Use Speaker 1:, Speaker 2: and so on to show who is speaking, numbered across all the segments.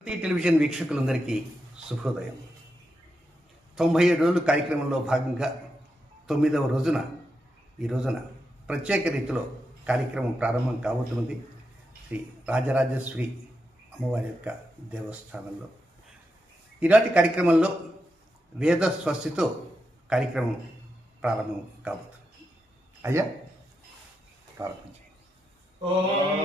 Speaker 1: భారతీయ television వీక్షకులందరికీ శుభోదయం. తొంభై ఏడు రోజులు కార్యక్రమంలో భాగంగా తొమ్మిదవ రోజున ఈ రోజున ప్రత్యేక రీతిలో కార్యక్రమం ప్రారంభం కాబోతున్నది శ్రీ రాజరాజశ్రీ అమ్మవారి యొక్క దేవస్థానంలో. ఈనాటి కార్యక్రమంలో వేద స్వస్తితో కార్యక్రమం ప్రారంభం కాబోతుంది. అయ్యా ప్రారంభించండి.
Speaker 2: ఓం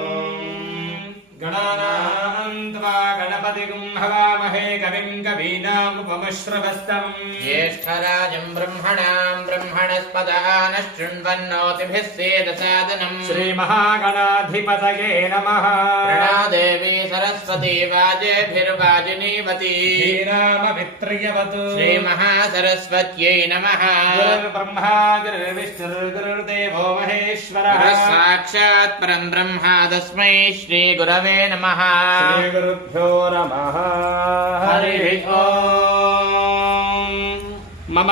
Speaker 2: गणपतिगुं हवामहे कविं कवीनामुपमश्रवस्तम्
Speaker 3: ज्येष्ठराजम् ब्रह्मणाम् ब्रह्मणस्पदः न शृण्वन्नोतिभिः सेदसादनम्
Speaker 2: श्रीमहागणाधिपतये नमः
Speaker 3: प्रणादेवी सरस्वती वाजेभिर्वाजिनीवती
Speaker 2: श्रीरामवित्र्यवतु
Speaker 3: श्रीमहासरस्वत्यै नमः
Speaker 2: गुरुर्ब्रह्मा गुरुर्विष्णुर्गुरुर्देवो महेश्वरः
Speaker 3: साक्षात् परम् ब्रह्मा तस्मै श्रीगुरवे नमः
Speaker 2: श्रीगुरुभ्यो नमः
Speaker 3: हरिः
Speaker 2: ओम् मम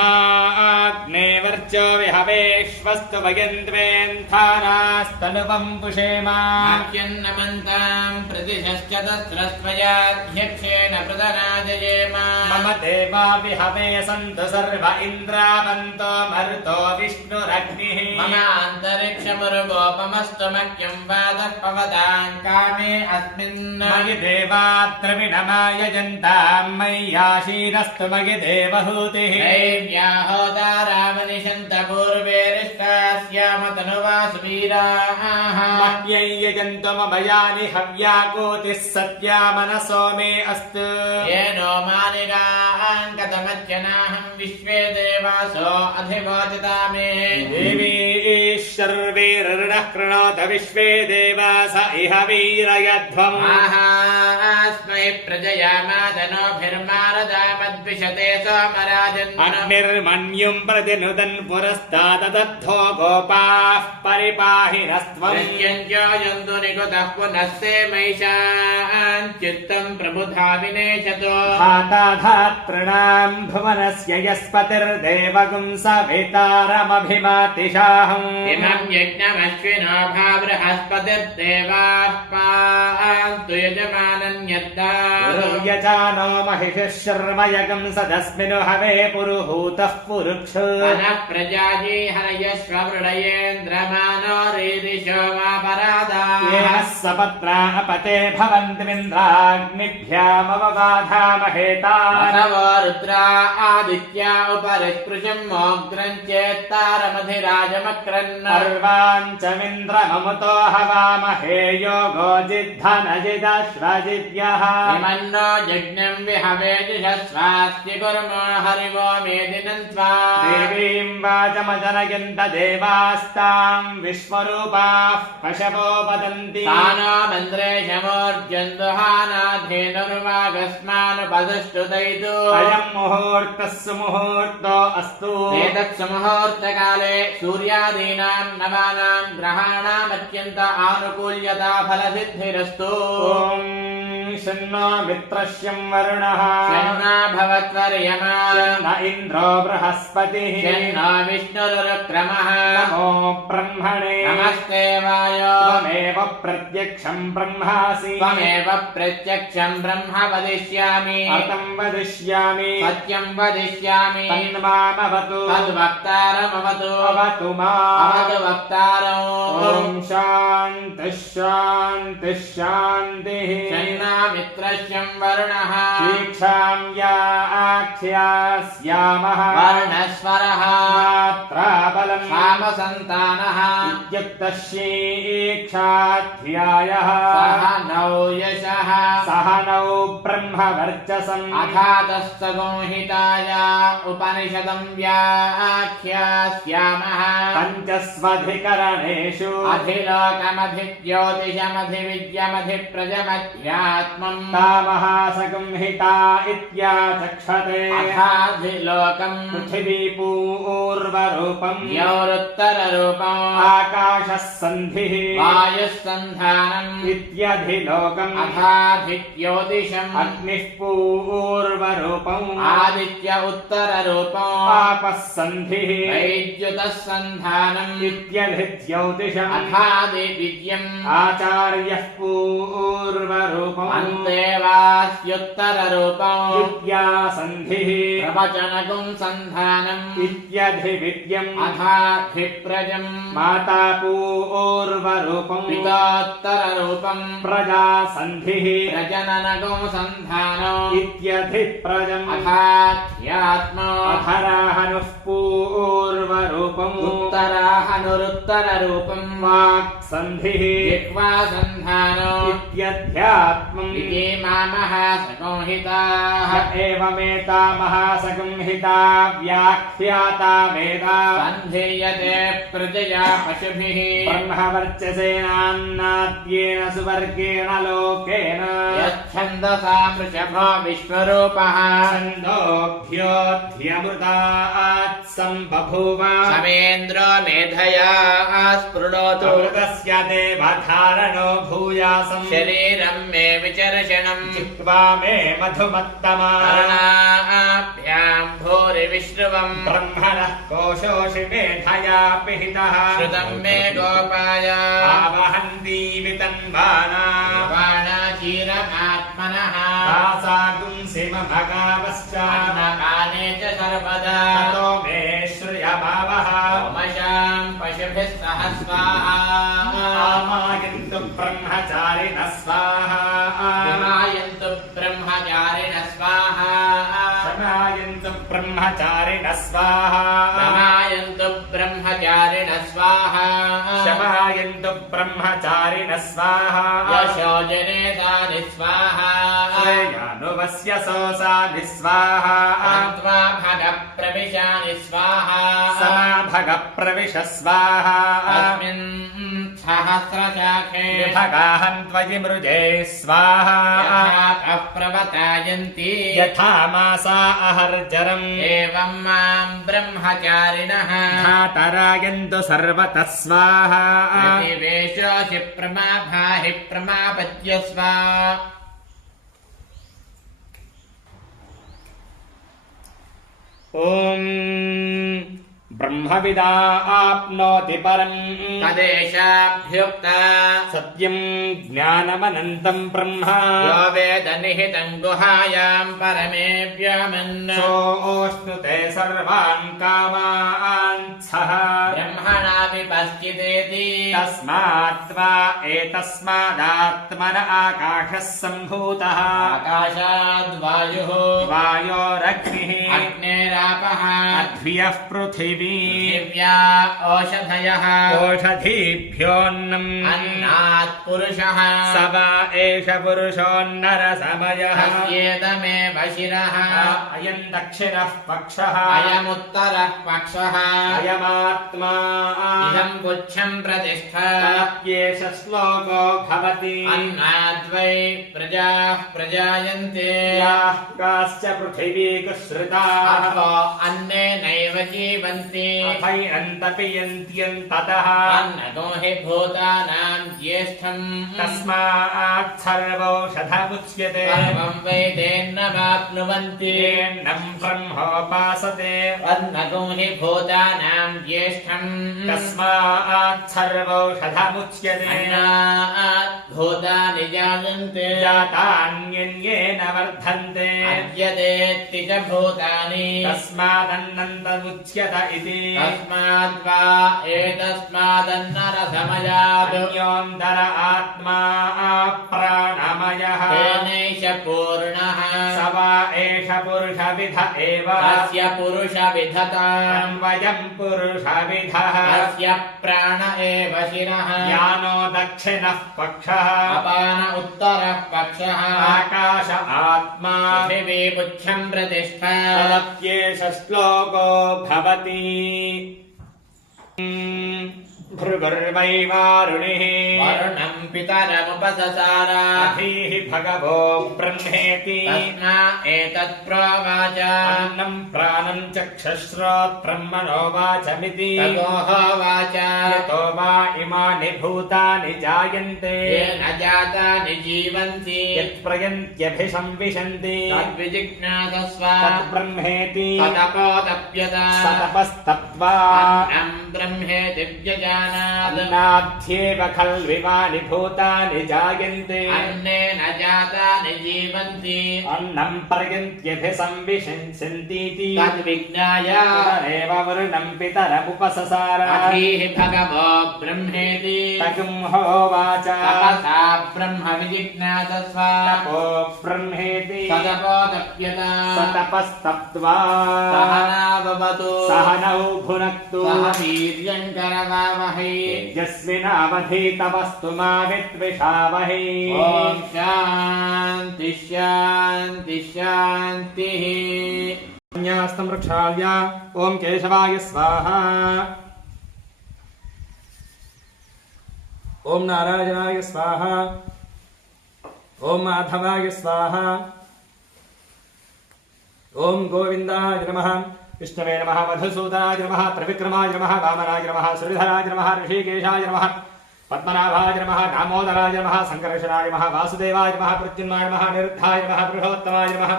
Speaker 2: आग्नेवर्चो विहवेश्वस्तु वयन्त्वेन्थानास्तनुवम् पुषेमा
Speaker 3: आख्यन्नमन्ताम् प्रतिशश्चतस्रस्वयाध्यक्षेण प्रदनाजयेम
Speaker 2: मम देवा विहवे सन्तु सर्व इन्द्रावन्तो मरुतो विष्णुरग्निः
Speaker 3: मम अन्तरिक्षमुरुगोपमस्तु मह्यं वादः पवताम् कामे अस्मिन्
Speaker 2: मयि देवात्रविणमाय जन्ताम् मय्याशीनस्तु मयि देवहूतिः
Speaker 3: दैव्याहोदारामनिशन्त पूर्वेरिष्टास्याम तनुवा सुवीराः
Speaker 2: मह्यै यजन्तु मम यानि हव्याकोतिः सत्या मनसो मे अस्तु
Speaker 3: येनो मानिगाङ्कतमच्यनाहं विश्वे देवासो अधिवोचता मे
Speaker 2: देवी शर्वेरर्णः कृणोत विश्वे देवास इह वीरयध्वम्
Speaker 3: आहास्मै प्रजयामादनोभिर्मारदामद्विषते सोमराजन्
Speaker 2: अग्निर्मन्युम् प्रतिनुदन् पुरस्ताददद्धो गोपाः परिपाहि
Speaker 3: प्रत्यञ्जयन्तु पुनस्ते मैषाञ्चित्तम् प्रबुधा विनेशतो।
Speaker 2: धाताधातॄणाम् भुवनस्य यस्पतिर्देवगुम् सवितारमभिमातिशाहम्
Speaker 3: इमम् यज्ञमश्विनो भा बृहस्पतिर्देवाः पान्तु
Speaker 2: महिषः शर्मयगम् सदस्मिनु हवे पुरुहूतः पुरुक्ष।
Speaker 3: प्रजाजी हरयश्व मृडयेन्द्रमानो रीरिशो मा परादा
Speaker 2: येह सपत्रा अपते भवन्तिमिन्द्राग्निभ्यामवगाधामहेता
Speaker 3: रुद्रा आदित्या उपरिस्पृशम् मोग्रम् चेत्तारमधिराजमक्रन्।
Speaker 2: सर्वाञ्चमिन्द्रममुतो हवामहे योगो जिद्धनजिदश्वजिद्यः।
Speaker 3: विमन्नो यज्ञम् विहवे जिषस्वास्ति कुर्मो हरिवो मेदिनम् त्वा
Speaker 2: देवीम् वाचमजनयन्त देवास्ताम् विश्वरूपाः पशवो वदन्ति
Speaker 3: तानो मन्द्रेशमोर्जन्दुहानाधेनुर्वागस्मानुपदष्टुतैतु
Speaker 2: अयम् मुहूर्तः सुमुहूर्तो अस्तु
Speaker 3: एतत्सु मुहूर्तकाले सूर्यादीनाम् नवानाम् ग्रहाणामत्यन्त आनुकूल्यता फलसिद्धिरस्तु
Speaker 2: ॐ शन्नो मित्रश्यम् वरुणः
Speaker 3: शन्ना भवत्वर्यमा
Speaker 2: न इन्द्रो बृहस्पतिः
Speaker 3: शन्नो विष्णुरुक्रमः
Speaker 2: नमो ब्रह्मणे
Speaker 3: नमस्ते वायो
Speaker 2: त्वमेव प्रत्यक्षम् ब्रह्मासि
Speaker 3: त्वमेव प्रत्यक्षम् ब्रह्म वदिष्यामि
Speaker 2: अतम् वदिष्यामि
Speaker 3: सत्यम् वदिष्यामि
Speaker 2: तन्मामवतु
Speaker 3: तद्वक्तारमवतु
Speaker 2: अवतु मा
Speaker 3: अवतु वक्तारौ
Speaker 2: ॐ शान्तिः शान्तिः शान्तिः
Speaker 3: मित्रश्यम् वरुणः।
Speaker 2: शीक्षाम् या
Speaker 3: सह नौ यशः।
Speaker 2: सह नौ ब्रह्मवर्चसम्।
Speaker 3: अथातस्तगोहिताय उपनिषदम् व्याख्या
Speaker 2: पञ्चस्वधिकरणेषु। अधिलोकमधिज्योतिषमधिविद्यमधिप्रजमध्यात्।
Speaker 3: अधिलोकमधिविद्यमधिप्रजमध्यात्मम्
Speaker 2: तामहासंहिता इत्याचक्षते
Speaker 3: अथाधिलोकम्
Speaker 2: पृथिवी पूर्वरूपम्
Speaker 3: द्यौरुत्तररूपम्
Speaker 2: आकाशः सन्धिः
Speaker 3: वायुः सन्धानम्
Speaker 2: इत्यधिलोकम्
Speaker 3: अथाधिज्योतिषम्
Speaker 2: अग्निः पूर्वरूपम्
Speaker 3: आदित्य उत्तररूपम्
Speaker 2: पापः सन्धिः
Speaker 3: वैद्युतः सन्धानम्
Speaker 2: इत्यधिज्योतिषम्
Speaker 3: अथादिविद्यम्
Speaker 2: आचार्यः पूर्वरूपम्
Speaker 3: ब्रह्मेवाह्युत्तररूपम्
Speaker 2: विद्या सन्धिः
Speaker 3: प्रवचनगुम् सन्धानम्
Speaker 2: इत्यधिविद्यम्
Speaker 3: अथाभिप्रजम्
Speaker 2: माता पूर्वरूपम्
Speaker 3: पितोत्तररूपम्
Speaker 2: प्रजा
Speaker 3: सन्धिः प्रजननगुम्
Speaker 2: सन्धानो इत्यधिप्रजम्
Speaker 3: अथाध्यात्मा
Speaker 2: अथराहनुः पूर्वरूपम्
Speaker 3: उत्तराहनुरुत्तररूपम्
Speaker 2: वाक् सन्धिः
Speaker 3: जिह्वा सन्धानो
Speaker 2: इत्यध्यात्मम्।
Speaker 3: इति एवमेता संहिता
Speaker 2: व्याख्याता वेदा।
Speaker 3: सन्धीयते प्रजया पशुभिः।
Speaker 2: ब्रह्मवर्चसे सुवर्गेण लोकेन।
Speaker 3: यच्छन्दसा वृषभो विश्वरूपः।
Speaker 2: छन्दोभ्योऽध्यमृतात् सम्बभूव।
Speaker 3: समेन्द्रो मेधया स्पृणोतु।
Speaker 2: मृतस्य देवधारणो भूयासम्।
Speaker 3: शरीरम् मे विचर्षणम्।
Speaker 2: जिह्वा मे मधुमत्तमा।
Speaker 3: ब्रह्मणाम् भूरिविश्रुवम्
Speaker 2: ब्रह्मणः कोशोऽसि मेधया पिहितः।
Speaker 3: श्रुतम् मे गोपाय।
Speaker 2: आवहन्दीवितन्वाना
Speaker 3: बाणाचीरमात्मनः
Speaker 2: वासागुंसि ममगावश्च
Speaker 3: काले च सर्वदा।
Speaker 2: मे श्रूयभावः।
Speaker 3: मशाम् पशुभिः सह स्वाहा
Speaker 2: स्वाहा
Speaker 3: यशोजने सानि स्वाहा
Speaker 2: श्रेयानुवस्य सोऽसानि स्वाहा
Speaker 3: त्वा भगप्रविशानि स्वाहा
Speaker 2: समाभगप्रविश स्वाहा
Speaker 3: अस्मिन् सहस्रशाखे
Speaker 2: विभगाहं त्वयि मृजे स्वाहा
Speaker 3: यथा प्रवतायन्ति
Speaker 2: यथा मासा अहर्जरम्
Speaker 3: एवं मां ब्रह्मचारिणः
Speaker 2: धातरायन्तु सर्वतः स्वाहा
Speaker 3: प्रतिवेशोऽसि प्रमाभाहि प्रमापद्य स्वा
Speaker 2: ॐ ब्रह्मविदा आप्नोति परम्
Speaker 3: तदेशाभ्युक्ता
Speaker 2: सत्यम् ज्ञानमनन्तम् ब्रह्म
Speaker 3: यो वेद निहितम् गुहायाम् परमे व्योमन्
Speaker 2: सोऽश्नुते सर्वान् कामान् सः
Speaker 3: ब्रह्मणा विपश्चिदेति
Speaker 2: तस्मात् त्वा एतस्मादात्मन आकाशः सम्भूतः
Speaker 3: आकाशाद्वायुः
Speaker 2: वायोरग्निः
Speaker 3: अग्नेरापः
Speaker 2: अध्वियः पृथिवी।
Speaker 3: दिव्या ओषधयः
Speaker 2: ओषधीभ्योऽन्नम्
Speaker 3: अन्नात् पुरुषः।
Speaker 2: स वा एष पुरुषोन्नरसमयः।
Speaker 3: अस्येदमेव शिरः।
Speaker 2: अयम् दक्षिणः पक्षः।
Speaker 3: अयमुत्तरः पक्षः।
Speaker 2: अयमात्मा।
Speaker 3: इदम् पुच्छम्
Speaker 2: प्रतिष्ठाप्येष श्लोको भवति।
Speaker 3: अन्नाद्वै प्रजाः प्रजायन्ते।
Speaker 2: याः काश्च पृथिवीकुश्रिताः
Speaker 3: अथो अन्नेनैव जीवन्ति।
Speaker 2: अभैरन्तपियन्त्यन्ततः
Speaker 3: अन्नतो हि भूतानाम् ज्येष्ठम्।
Speaker 2: तस्मात् सर्वौषधमुच्यते।
Speaker 3: सर्वम् वैदेन्नवाप्नुवन्ति
Speaker 2: येन्नम् ब्रह्मोपासते।
Speaker 3: अन्नको हि भूतानाम् ज्येष्ठम्।
Speaker 2: तस्मात् सर्वौषधमुच्यते।
Speaker 3: अन्नात् भूतानि जायन्ते।
Speaker 2: जातान्यन्येन वर्धन्ते।
Speaker 3: च भूतानि।
Speaker 2: तस्मादन्नन्तमुच्यत इति।
Speaker 3: तस्माद्वा एतस्मादन्नरसमयात्
Speaker 2: अन्योऽन्तर आत्मा प्राणमयः।
Speaker 3: तेनैष पूर्णः।
Speaker 2: स वा एष पुरुषविध एव।
Speaker 3: अस्य पुरुषविधता।
Speaker 2: अन्वयम् पुरुषविधः।
Speaker 3: अस्य प्राण एव शिरः।
Speaker 2: यानो दक्षिणः पक्षः।
Speaker 3: अपान उत्तरः पक्षः।
Speaker 2: आकाश आत्मा।
Speaker 3: पृथिवी पुच्छम् प्रतिष्ठा।
Speaker 2: तदप्येष श्लोको भवति भृगुर्वैवारुणिः
Speaker 3: वरुणम् पितरमुपससार
Speaker 2: अधीः भगवो ब्रह्मेति
Speaker 3: तस्मा एतत् प्रोवाच
Speaker 2: अन्नम् प्राणम् चक्षुश्रोत् ब्रह्मणो वाचमिति
Speaker 3: ततोहोवाच
Speaker 2: यतो वा इमानि भूतानि जायन्ते
Speaker 3: येन जातानि जीवन्ति
Speaker 2: यत्प्रयन्त्यभिसंविशन्ति
Speaker 3: तद्विजिज्ञासस्व
Speaker 2: तद्ब्रह्मेति
Speaker 3: तदपोदप्यत
Speaker 2: स तपस्तप्त्वा
Speaker 3: अन्नम् ब्रह्मेति व्यजानत् अन्नात्
Speaker 2: अन्नाध्येव खल्विमानि भूतानि जायन्ते
Speaker 3: अन्नेन जातानि जीवन्ति
Speaker 2: अन्नं पर्यन्त्यभिसंविशन्तीति
Speaker 3: तद्विज्ञाय
Speaker 2: एव वरुणं पितरमुपससार
Speaker 3: अधीः भगवो ब्रह्मेति
Speaker 2: तगुं होवाच
Speaker 3: तपसा ब्रह्म विजिज्ञासस्व
Speaker 2: तपो ब्रह्मेति
Speaker 3: सदपोदप्यत
Speaker 2: स तपस्तप्त्वा
Speaker 3: सहनाववतु
Speaker 2: सहनौ भुनक्तु
Speaker 3: सह वीर्यम् करवावहै
Speaker 2: यस्मिनावधीतमस्तु मा विद्विषावहै
Speaker 3: ॐ शान्ति शान्ति शान्तिः
Speaker 2: न्यास्तं रक्षाय। ॐ केशवाय स्वाहा। ॐ नारायणाय स्वाहा। ॐ माधवाय स्वाहा। ॐ गोविन्दाय नमः। विष्णवे नमः, मधुसूदनाय नमः, त्रिविक्रमाय नमः, वामनाय नमः श्रीधराय नमः, ऋषिकेशाय नमः। पद्मनाभाय नमः, दामोदराय नमः सङ्कर्षणाय नमः, वासुदेवाय नमः प्रत्युन्माय नमः, निरुद्धाय नमः पुरुषोत्तमाय नमः,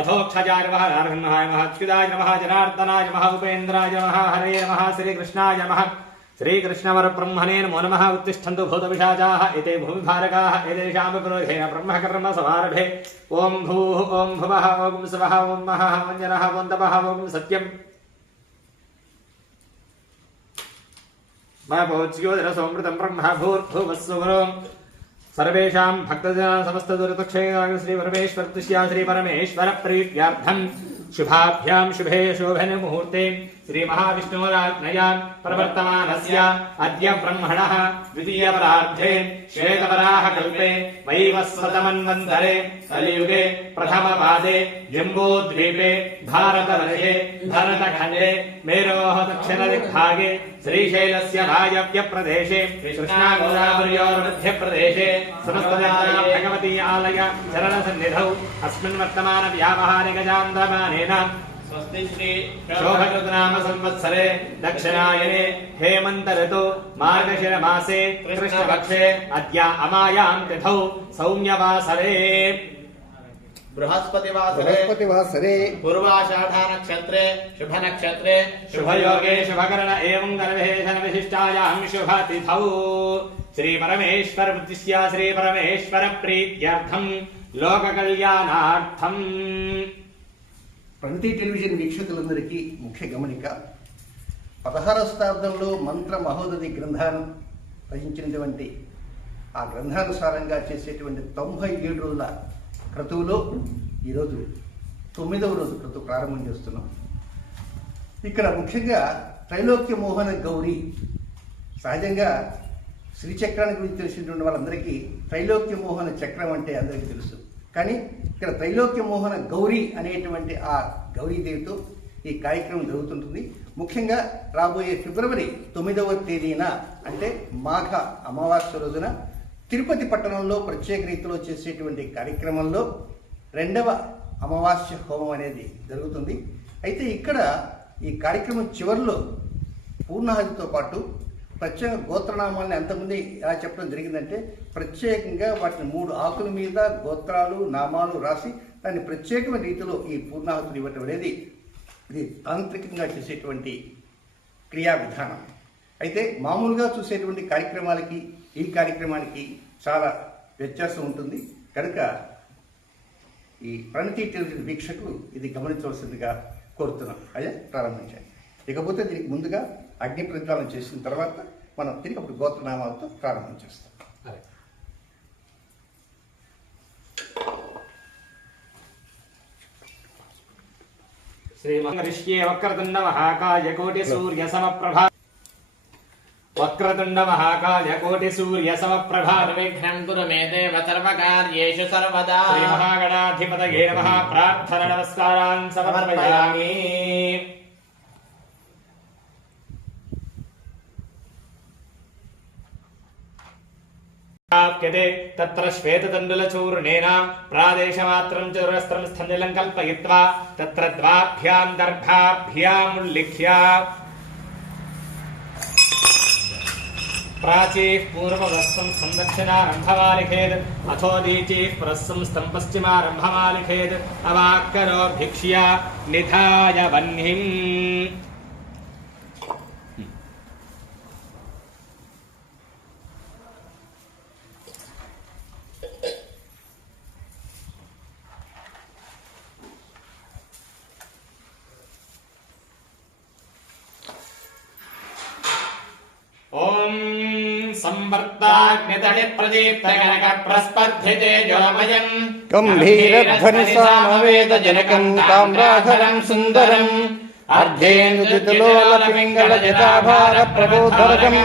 Speaker 2: अथोक्षजाय नमः नारसिंहाय नमः, अच्युताय नमः, जनार्दनाय नमः, उपेन्द्राय नमः, हरे नमः, श्रीकृष्णाय नमः, श्रीकृष्णवरब्रह्मणे नमो नमः, उत्तिष्ठन्तु भूतपिशाचाः, एते भूमिभारकाः एतेषां विरोधेन ब्रह्मकर्म समारभे। ॐ भूः, ॐ भुवः, ॐ स्वः ॐ महः, ॐ మా పౌచ్యోదర సౌమృతం బ్రహ్మభూర్భువస్సువరం సర్వేషాం భక్తజన సమస్త దురతక్షయ శ్రీ పరమేశ్వర శ్రీ పరమేశ్వర ప్రీత్యార్థం शुभाभ्यां शुभे शोभने मुहूर्ते श्रीमहाविष्णोराज्ञया प्रवर्तमानस्य। अद्य ब्रह्मणः द्वितीयपरार्धे श्वेतवराहकल्पे वैवस्वतमन्वन्तरे कलियुगे प्रथमपादे जम्बूद्वीपे भारतवर्षे भरतखण्डे मेरोः दक्षिणदिग्भागे श्रीशैलस्य वायव्यप्रदेशे कृष्णागोदावर्योर्मध्यप्रदेशे समस्तजनाः भगवती आलय चरणसन्निधौ। अस्मिन् वर्तमानव्यावहारिकजान्तमानेन
Speaker 3: स्वस्ति श्री
Speaker 2: शोभकृतनाम संवत्सरे दक्षिणायने हेमन्त ऋतु मार्गशिरमासे कृष्णपक्षे अद्य अमायां तिथौ सौम्यवासरे।
Speaker 3: बृहस्पतिवासरे पूर्वाषाढा नक्षत्रे शुभ नक्षत्रे
Speaker 2: शुभयोगे शुभकरण एवं गर्भेशन विशिष्टायां शुभतिथौ। श्रीपरमेश्वर बुद्धिस्या श्रीपरमेश्वर प्रीत्यर्थं लोककल्याणार्थम्।
Speaker 4: ప్రణతి టెలివిజన్ వీక్షకులందరికీ ముఖ్య గమనిక. పదహారవ శతాబ్దంలో మంత్ర మహోదతి గ్రంథాన్ని రచించినటువంటి ఆ గ్రంథానుసారంగా చేసేటువంటి తొంభై ఏడు రోజుల క్రతువులో ఈరోజు తొమ్మిదవ రోజు క్రతువు ప్రారంభం చేస్తున్నాం. ఇక్కడ ముఖ్యంగా త్రైలోక్య మోహన గౌరీ సహజంగా శ్రీచక్రాన్ని గురించి తెలిసినటువంటి వాళ్ళందరికీ త్రైలోక్య మోహన చక్రం అంటే అందరికీ తెలుసు. కానీ ఇక్కడ త్రైలోక్య మోహన గౌరీ అనేటువంటి ఆ గౌరీదేవితో ఈ కార్యక్రమం జరుగుతుంటుంది. ముఖ్యంగా రాబోయే ఫిబ్రవరి తొమ్మిదవ తేదీన అంటే మాఘ అమావాస్య రోజున తిరుపతి పట్టణంలో ప్రత్యేక రీతిలో చేసేటువంటి కార్యక్రమంలో రెండవ అమావాస్య హోమం అనేది జరుగుతుంది. అయితే ఇక్కడ ఈ కార్యక్రమం చివరిలో పూర్ణాహతితో పాటు ప్రత్యేక గోత్రనామాలను ఎంతమంది ఎలా చెప్పడం జరిగిందంటే ప్రత్యేకంగా వాటిని మూడు ఆకుల మీద గోత్రాలు నామాలు రాసి దాన్ని ప్రత్యేకమైన రీతిలో ఈ పూర్ణాహతులు ఇవ్వటం అనేది ఇది తాంత్రికంగా చేసేటువంటి క్రియా విధానం. అయితే మామూలుగా చూసేటువంటి కార్యక్రమాలకి ఈ కార్యక్రమానికి చాలా వ్యత్యాసం ఉంటుంది. కనుక ఈ ప్రణతి టెలివిజన్ వీక్షకులు ఇది గమనించవలసిందిగా కోరుతున్నాం. అదే ప్రారంభించాయి ఇకపోతే దీనికి ముందుగా అగ్ని ప్రజ్వాలన చేసిన తర్వాత మనం తిరిగి అప్పుడు గోత్రనామాలతో ప్రారంభం చేస్తాం.
Speaker 2: శ్రీమహర్ష్యే వక్రతుండ మహాకాయ కోటి సూర్య సమప్రభా వక్రతుండ మహాకాయ కోటి సూర్య సమప్రభా
Speaker 3: నిర్విఘ్నం కురు మే దేవ సర్వకార్యేషు సర్వదా
Speaker 2: శ్రీ మహాగణాధిపతయే నమః ప్రార్థన నమస్కారాన్ సమర్పయామి. ప్రాప్యతే తత్ర శ్వేతతండులచూర్ణేన ప్రాదేశమాత్రం చతురస్రం స్థంజలం కల్పయిత్వా తత్ర ద్వాభ్యాం దర్భాభ్యాముల్లిఖ్య ప్రాచీః పూర్వవత్సం సందక్షిణారంభమాలిఖేద్ అథో దీచీః ప్రస్సంస్తం పశ్చిమారంభమాలిఖేద్ అవాక్కరో భిక్ష్య నిధాయ వహ్నిం
Speaker 3: संवर्ताग्नितडि प्रदीप्तकनक प्रस्पर्धिते जोमयम्
Speaker 1: गम्भीरध्वनिसामवेदजनकम् ताम्राधरम् सुन्दरम् अर्धेन्दुतिलोलपिङ्गलजटाभारप्रबोधरकम्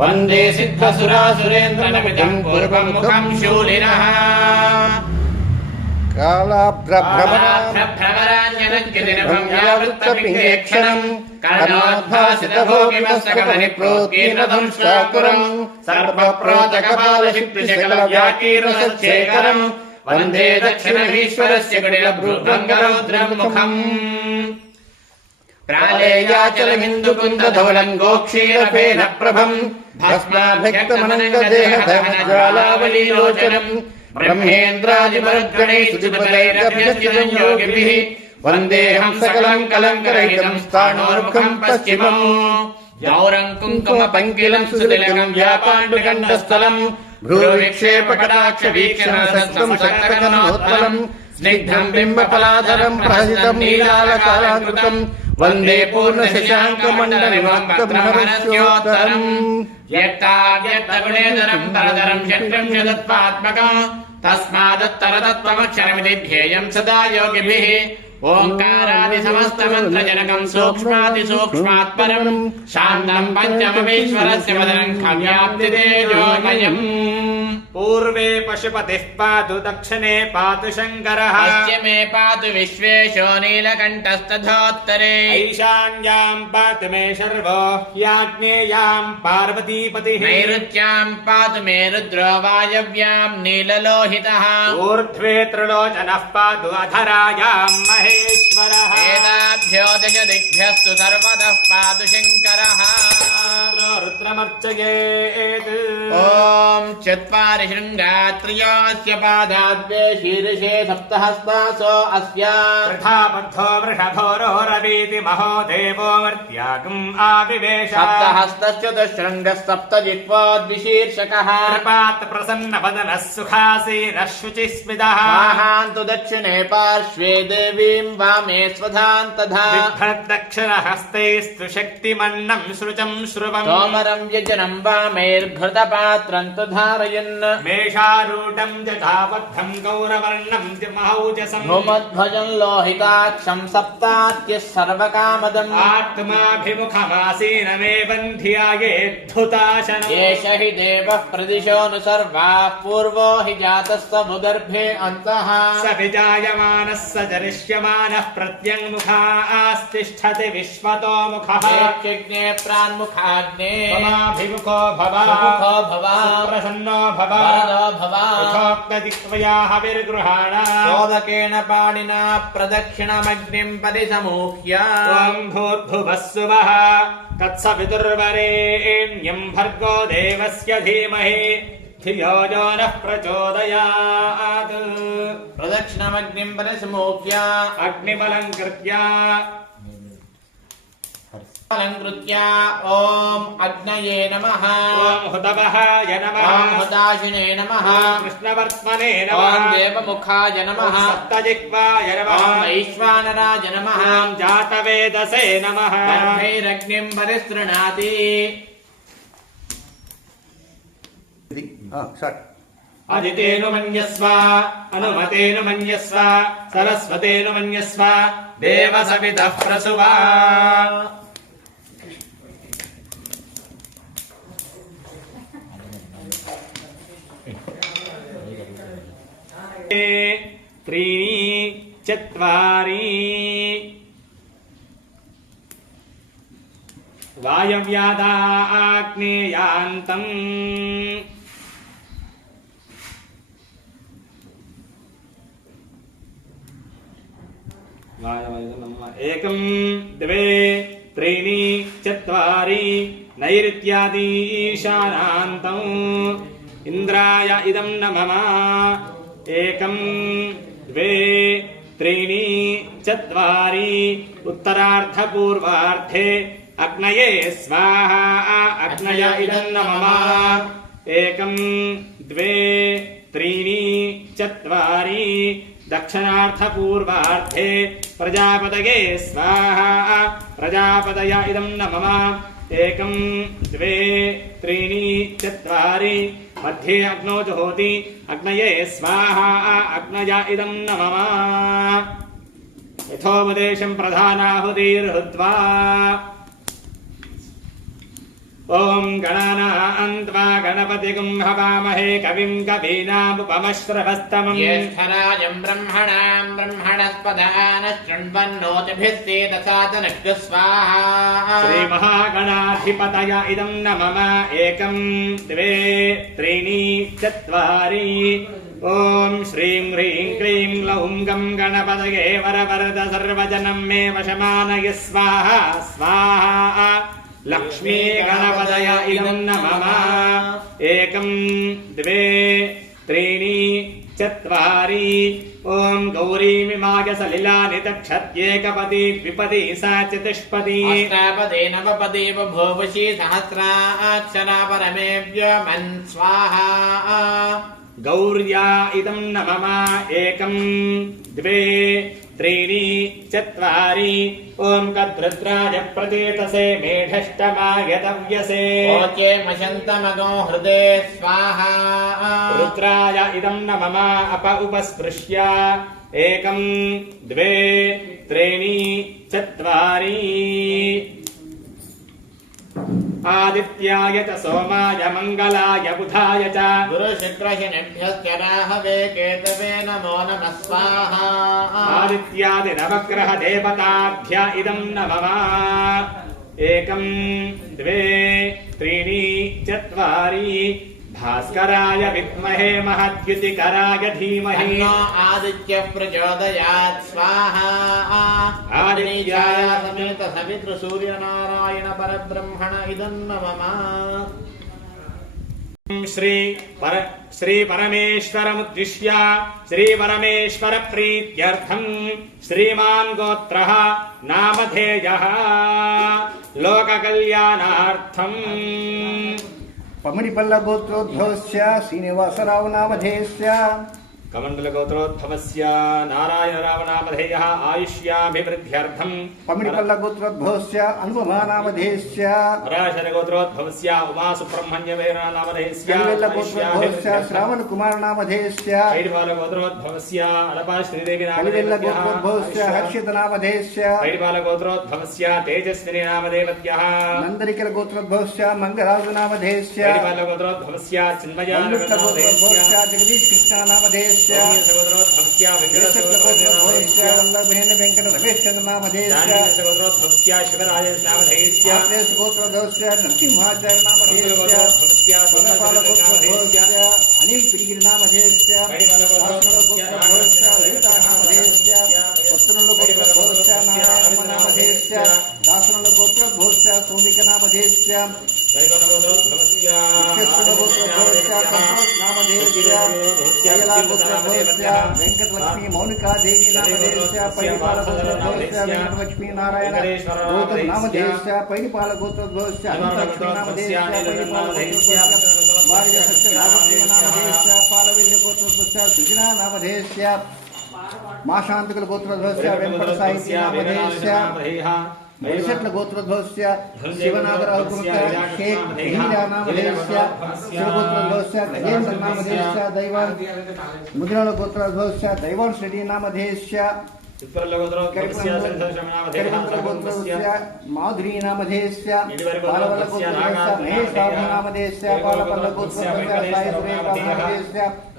Speaker 1: वन्दे सिद्धसुरासुरेन्द्रनमिदम् पूर्वमुखम्
Speaker 3: मुखम् शूलिनः
Speaker 1: कालाभ्रभ्रमरान्यवृत्तपिङ्गेक्षणम् कर्णाद्भासितभोगिमस्तकमनिप्रोत्कीर्णतम् शाकुरम् सर्वप्रोतकपालशिक्तिशकलव्याकीर्णसच्छेखरम् वन्दे दक्षिणमीश्वरस्य कटिलभ्रुभङ्गरौद्रम् मुखम् प्रालेयाचलमिन्दुकुन्दधवलम् गोक्षीरफेन प्रभम् भस्माभक्तमनङ्गदेहधवज्वालावलीलोचनम् ब्रह्मेन्द्रादिमरुद्गणे सुजिपदैरभ्यस्थितम् योगिभिः वन्देऽहम् सकलम् कलङ्करहितम् स्थाणोर्मुखम् पश्चिमम्
Speaker 3: गौरम्
Speaker 1: कुङ्कुमपङ्किलम् सुतिलकम् व्यापाण्डुकण्ठस्थलम् भ्रूविक्षेपकटाक्षवीक्षणसंसक्तकनोत्पलम् स्निग्धम् बिम्बफलाधरम् प्रहसितम् नीलालकालाकृतम् वन्दे पूर्णशशाङ्कमण्डलिमक्तमहर्ष्योत्तरम्
Speaker 3: व्यक्ताव्यक्तगुणेतरम् परतरम् षट्त्रिंशदत्वात्मकम् तस्मादत्तरतत्त्वमक्षरमिति ध्येयम् सदा योगिभिः ओङ्कारादिसमस्तमन्त्रजनकम् सूक्ष्मातिसूक्ष्मात् परम् शान्तम् पञ्चममीश्वरस्य वदनम् खव्याप्तितेजोमयम्
Speaker 2: पूर्वे पशुपतिः पातु दक्षिणे पातु शङ्करः।
Speaker 3: पश्चिमे पातु विश्वेशो नीलकण्ठस्तथोत्तरे
Speaker 2: ऐशान्याम् पातु मे शर्वो ह्याग्नेयाम् पार्वतीपतिः।
Speaker 3: नैऋत्याम् पातु मे रुद्रो वायव्याम् नीललोहितः।
Speaker 2: ऊर्ध्वे त्रिलोचनः पातु अधरायाम् महेश्वरः
Speaker 3: वेदाभ्यो दश दिग्भ्यस्तु सर्वतः पातु शङ्करः
Speaker 2: रुद्रमर्चयेत्
Speaker 3: ॐ चत्वारि शृङ्गात्रयोऽस्य पादाद्वे शीर्षे सप्तहस्तासो अस्य
Speaker 2: तथा बद्धो वृषभोरोरवीति महो देवो मर्त्यागम् आविवेश
Speaker 3: सप्तहस्तश्चतुशृङ्गः सप्तजिह्वाद्विशीर्षकः
Speaker 2: कृपात् प्रसन्नवदनः सुखासीनः शुचिः स्मितः
Speaker 3: माहान्तु दक्षिणे पार्श्वे देवीम् वामे स्वधान् तथा
Speaker 2: बिभ्रद्दक्षिणहस्तैस्तु शक्तिमन्नम् श्रुचम् श्रुवम्
Speaker 3: सोमरम् व्यजनम् वामेर्घृतपात्रम् तु धारयन्
Speaker 2: मेषारूढम् जटाबद्धम् गौरवर्णम् च महौजसम्
Speaker 3: भूमध्वजम् लोहिताक्षम् सप्तात्यः सर्वकामदम्
Speaker 2: आत्माभिमुखमासीनमेवम् धियायेद्धुताशनम्
Speaker 3: एष हि देवः प्रदिशोऽनुसर्वाः पूर्वो हि जातः स भूगर्भे अन्तः
Speaker 2: स विजायमानः स चरिष्यमानः प्रत्यङ्मुखास्तिष्ठति विश्वतो मुखः।
Speaker 3: यज्ञे प्रान्मुखाग्ने।
Speaker 2: त्वमाभिमुखो भव।
Speaker 3: सुमुखो भव।
Speaker 2: प्रसन्नो भव।
Speaker 3: भव।
Speaker 2: यथोक्तदिक्त्वया हविर्गृहाण।
Speaker 3: सोदकेन पाणिना प्रदक्षिणमग्निम् परिसमूह्य।
Speaker 2: त्वम् भूर्भुवः सुवः तत्सवितुर्वरेण्यम् भर्गो देवस्य धीमहि। धियो यो नः प्रचोदयात्
Speaker 3: प्रदक्षिणमग्निम् परिसमूह्य
Speaker 2: अग्निमलङ्कृत्य
Speaker 3: अलङ्कृत्य ॐ अग्नये नमः
Speaker 2: ॐ हुतवः य नमः
Speaker 3: ॐ हुताशिने नमः
Speaker 2: ॐ कृष्णवर्त्मने
Speaker 3: ॐ
Speaker 2: नमः
Speaker 3: देवमुखाय
Speaker 2: ॐ
Speaker 3: नमः
Speaker 2: सप्तजिह्वाय नमः
Speaker 3: ॐ वैश्वानराय नमः
Speaker 2: ॐ जातवेदसे नमः
Speaker 3: गर्भैरग्निम् परिसृणाति
Speaker 2: अदितेनु मन्यस्व अनुमतेनु मन्यस्व सरस्वतेनु मन्यस्व देवसवितः प्रसुवा त्रीणि चत्वारि वायव्यादाग्नेयान्तम् एकं द्वे त्रीणि चत्वारि नैऋत्यादि ईशानान्तम् इन्द्राय इदं न मम एकं द्वे त्रीणि चत्वारि उत्तरार्धपूर्वार्धे अग्नये स्वाहा अग्नय इदं न मम एकं द्वे त्रीणि चत्वारि दक्षिणार्थपूर्वार्धे प्रजापतये स्वाहा प्रजापतय इदं न मम एकं द्वे त्रीणि चत्वारि मध्ये अग्नौ जुहोति अग्नये स्वाहा अग्नय इदं न मम यथोपदेशं प्रधानाहुतिर्हुत्वा ॐ गणानान्त्वा गणपतिगुं हवामहे कविं कवीनामुपमश्रवस्तमम्
Speaker 3: ज्येष्ठराजम् ब्रह्मणाम् ब्रह्मणस्पदानशृण्वन्नोतिभिस्तेदसादनश्च स्वाहा
Speaker 2: श्रीमहागणाधिपतय इदं न मम एकम् द्वे त्रीणि चत्वारि ॐ श्रीं ह्रीं क्लीं लौं गं गणपतये वरवरद सर्वजनं मे वशमानय स्वाहा स्वाहा लक्ष्मी गणपतय इदं न मम एकम् द्वे त्रीणि चत्वारि ॐ गौरीमिमाय सलिलानि तक्षत्येकपदी द्विपदी सा चतुष्पदी
Speaker 3: अष्टापदे नवपदे बभूवशी सहस्राक्षरा परमेभ्य मन् स्वाहा
Speaker 2: गौर्या इदं न मम एकम् द्वे त्रीणि चत्वारि ॐ गद्रुद्राय प्रतीतसे मेढष्टमाय दव्यसे
Speaker 3: ओचे मशन्तमगो हृदे स्वाहा
Speaker 2: रुद्राय इदं न मम अप उपस्पृश्य एकम् द्वे त्रीणि चत्वारि आदित्याय च सोमाय मङ्गलाय बुधाय च
Speaker 3: गुरुशुक्रशनिभ्यश्च राहवे केतवे नमो नमः स्वाहा
Speaker 2: आदित्यादिनवग्रह देवताभ्य इदं न मम एकम् द्वे त्रीणि चत्वारि భాస్కరాయ విద్మహే మహద్యుతికరాయ ధీమహి
Speaker 3: ఆదిత్య ప్రచోదయాత్ స్వాహ ఆదిత్యాయ సమేత సవితృ సూర్యనారాయణ పరబ్రహ్మణ ఇదం నమమ
Speaker 2: శ్రీ పర శ్రీ పరమేశ్వరముద్దిశ్య శ్రీ పరమేశ్వర ప్రీత్యర్థం శ్రీమాన్ గోత్ర నామధేయ లోక
Speaker 1: కళ్యాణార్థం पमरिपल्लगोत्रोद्धोस्य श्रीनिवासरावनामधेयस्य కమండలగోత్రోద్భవస్య
Speaker 2: నారాయణరామనామధేయ ఆయుష్యాభివృద్ధ్యర్థం పమిడిపల్లగోత్రోద్భవస్య
Speaker 1: అనుపమానామధేయస్య పరాశరగోత్రోద్భవస్య ఉమాసుబ్రహ్మణ్యవేనామధేయస్య కలివెల్లగోత్రోద్భవస్య
Speaker 2: శ్రావణకుమారనామధేయస్య కైడిపాలగోత్రోద్భవస్య
Speaker 1: అనపా శ్రీదేవి కలివెల్లగోత్రోద్భవస్య హర్షితనామధేయస్య కైడిపాలగోత్రోద్భవస్య
Speaker 2: తేజస్విని నామధేవత్య నందరికల
Speaker 1: గోత్రోద్భవస్య
Speaker 2: మంగరాజు
Speaker 1: నామధేయస్య కైడిపాలగోత్రోద్భవస్య చిన్మయ
Speaker 2: జగదీష్ కృష్ణ నామధేయస్య
Speaker 1: नन्दरिकल गोत्रोद्भवस्य मङ्गराजु नामधेयस्य
Speaker 2: कैडिबालगोत्रोद्भवस्य
Speaker 1: मल्लुट्ल गोत्रोद्भवस्य
Speaker 2: चिन्मयानगोत्रोद्भवस्य
Speaker 1: जगदीश कृष्ण नामधेयस्य
Speaker 2: गोत्रोद्भवस्य
Speaker 1: गोत्रोद्भवस्य वल्लभेन वेङ्कट रमेश चन्द्र नामधेयस्य
Speaker 2: गोत्रोद्भवस्य शिवराजनामधेयस्य
Speaker 1: आत्रेश गोत्रोद्भवस्य नरसिंहाचार्य వెంకటలక్ష్మి మౌనికా దేవి నామధేయస్య పరిపాల గోత్రధ్వజస్య వెంకటలక్ష్మి నారాయణ గోత్ర నామధేయస్య పరిపాల గోత్రధ్వజస్య అనంతలక్ష్మి నామధేయస్య పరిపాల గోత్రధ్వజస్య వార్య సత్య రాజకీయ నామధేయస్య పాలవెల్లి గోత్రధ్వజస్య సుజినా నామధేయస్య మాషాంతకుల గోత్రధ్వజస్య వెంకట సాహిత్య నామధేయస్య भविष्यत् गोत्रोद्भवस्य शिवनागरावगुरुस्य शेख भीलानामधेयस्य शिवगोत्रोद्भवस्य गजेन्द्रनामधेयस्य दैवान् मुद्रणगोत्रोद्भवस्य दैवान् श्रेणीनामधेयस्य माधुरी नामधेयस्य पालवलगोत्रस्य महेश नामधेयस्य पालपल्लगोत्रस्य सायसुरेश नामधेयस्य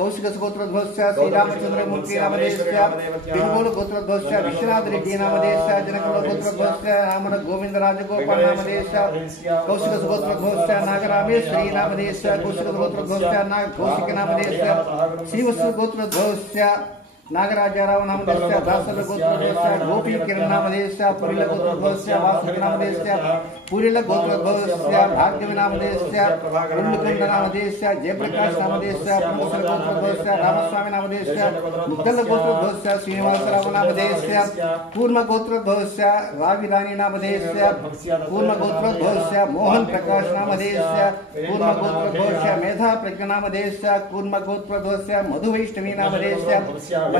Speaker 1: कौशिकसगोत्रध्वस्य श्रीरामचन्द्रमूर्ति नामधेयस्य तिरुगोलगोत्रध्वस्य विश्वनाथरेड्डी नागरामेश्वरी नामधेयस्य कौशिकसगोत्रध्वस्य नाग कौशिक नामधेयस्य श्रीवत्सगोत्रध्वस्य మూల గోత్రోద్భవస్య జగదీష్ బాబు నామధేయస్య నిధునకుల గోత్రోద్భవస్య వెంకటేశ్వర్లు నామధేయస్య కౌశిక గోత్రోద్భవస్య శ్రీరామచంద్రమూర్తి నామధేయస్య తిరుమూల గోత్రోద్భవస్య విశ్వనాథ రెడ్డి నామధేయస్య జనకుల గోత్రోద్భవస్య రామన గోవింద రాజగోపాల్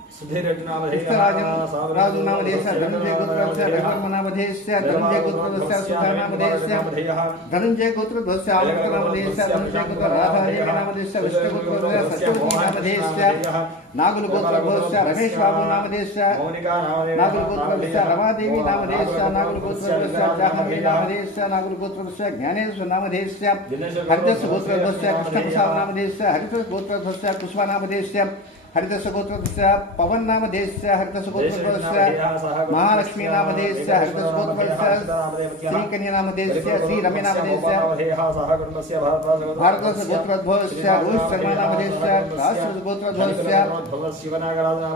Speaker 1: धनंजय गोत्र नागुल गोत्र रमेश बाबू नामदेश नागुल गोत्र रमादेवी नामदेश नागुल गोत्र जाहवी नामदेश नागुल गोत्र
Speaker 2: ज्ञानेश्वर नामदेश हरिदस गोत्र कृष्ण प्रसाद नामदेश
Speaker 1: हरिदस गोत्र कुशवा नामदेश हरितसुगोत्रस्य पवन नाम देशस्य हरितसुगोत्रस्य
Speaker 2: महालक्ष्मी
Speaker 1: नाम देशस्य हरितसुगोत्रस्य श्रीकन्या नाम
Speaker 2: श्री रमे नाम देशस्य भारतस्य नाम शिवनागराज नाम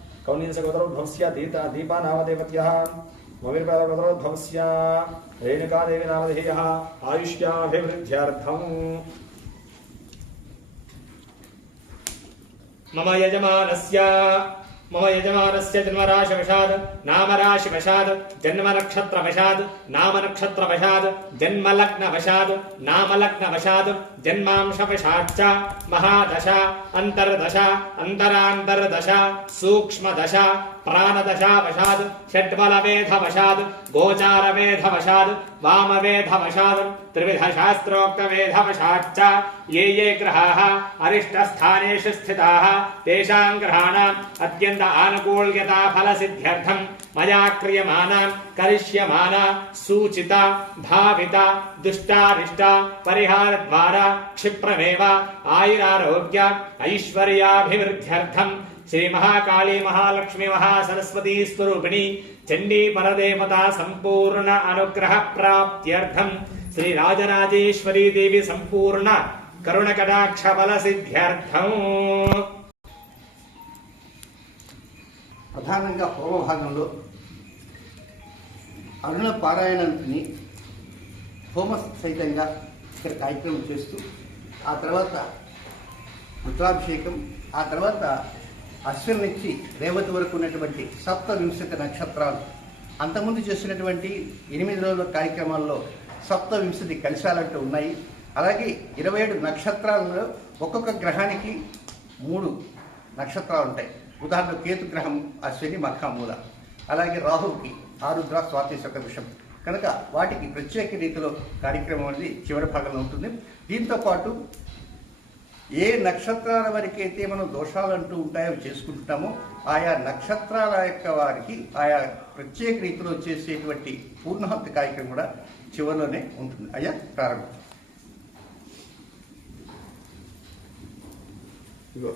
Speaker 2: कौनीसगोत्रोद्भवस्याधीता दीपा नामदेवत्यः मविर्पदगोत्रोद्भवस्या रेणुकादेवी नामधेयः आयुष्याभिवृद्ध्यर्थम्। मम यजमानस्य मम यजमानस्य जन्मराशवशात् నామరాశివశాద్ జన్మనక్షత్రవశాద్ నామనక్షత్రవశాద్ జన్మలగ్నవశాద్ నామలగ్నవశాద్ జన్మాంశవశాచ్చ మహాదశ అంతర్దశ అంతరాంతర్దశ సూక్ష్మదశ ప్రాణదశావశాద్ షడ్బలవేధవశాద్ గోచారవేధవశాద్ వామవేధవశాద్ త్రివిధ శాస్త్రోక్తవేధవశాచ్చ ఏ ఏ గ్రహాः అరిష్టస్థానేషు స్థితాः తేషాం గ్రహాणाम् అత్యంత ఆనుకూల్యతాఫలసిద్ధ్యర్థం మయా క్రియమానా కరిష్యమానా సూచిత భావిత దుష్టారిష్ట పరిహార ద్వారా క్షిప్రమేవ ఆయురారోగ్య ఐశ్వర్యాభివృద్ధ్యర్థం శ్రీ మహాకాళీ మహాలక్ష్మి మహాసరస్వతీ స్వరూపిణి చండీ పరదేవత సంపూర్ణ అనుగ్రహ ప్రాప్త్యర్థం శ్రీ రాజరాజేశ్వరీ దేవి సంపూర్ణ కరుణకటాక్ష బల సిద్ధ్యర్థం
Speaker 1: ప్రధానంగా పూర్వ భాగంలో అరుణ పారాయణాన్ని హోమ సహితంగా ఇక్కడ కార్యక్రమం చేస్తూ ఆ తర్వాత రుద్రాభిషేకం ఆ తర్వాత అశ్విన్ నుంచి రేవతి వరకు ఉన్నటువంటి సప్త వింశతి నక్షత్రాలు అంతకుముందు చేసినటువంటి ఎనిమిది రోజుల కార్యక్రమాల్లో సప్త వింశతి కలశాలంటూ ఉన్నాయి. అలాగే ఇరవై ఏడు నక్షత్రాలలో ఒక్కొక్క గ్రహానికి మూడు నక్షత్రాలు ఉంటాయి. ఉదాహరణ కేతు గ్రహం అశ్విని మఖ మూల. అలాగే రాహువుకి ఆరుద్ర స్వాతి శక కనుక వాటికి ప్రత్యేక రీతిలో కార్యక్రమం అనేది చివరి భాగంలో ఉంటుంది. దీంతో పాటు ఏ నక్షత్రాల వరకైతే మనం దోషాలు అంటూ ఉంటాయో చేసుకుంటున్నామో ఆయా నక్షత్రాల యొక్క వారికి ఆయా ప్రత్యేక రీతిలో చేసేటువంటి పూర్ణహంత కార్యక్రమం కూడా చివరిలోనే ఉంటుంది. అయ్యా ప్రారంభం
Speaker 2: ఇగో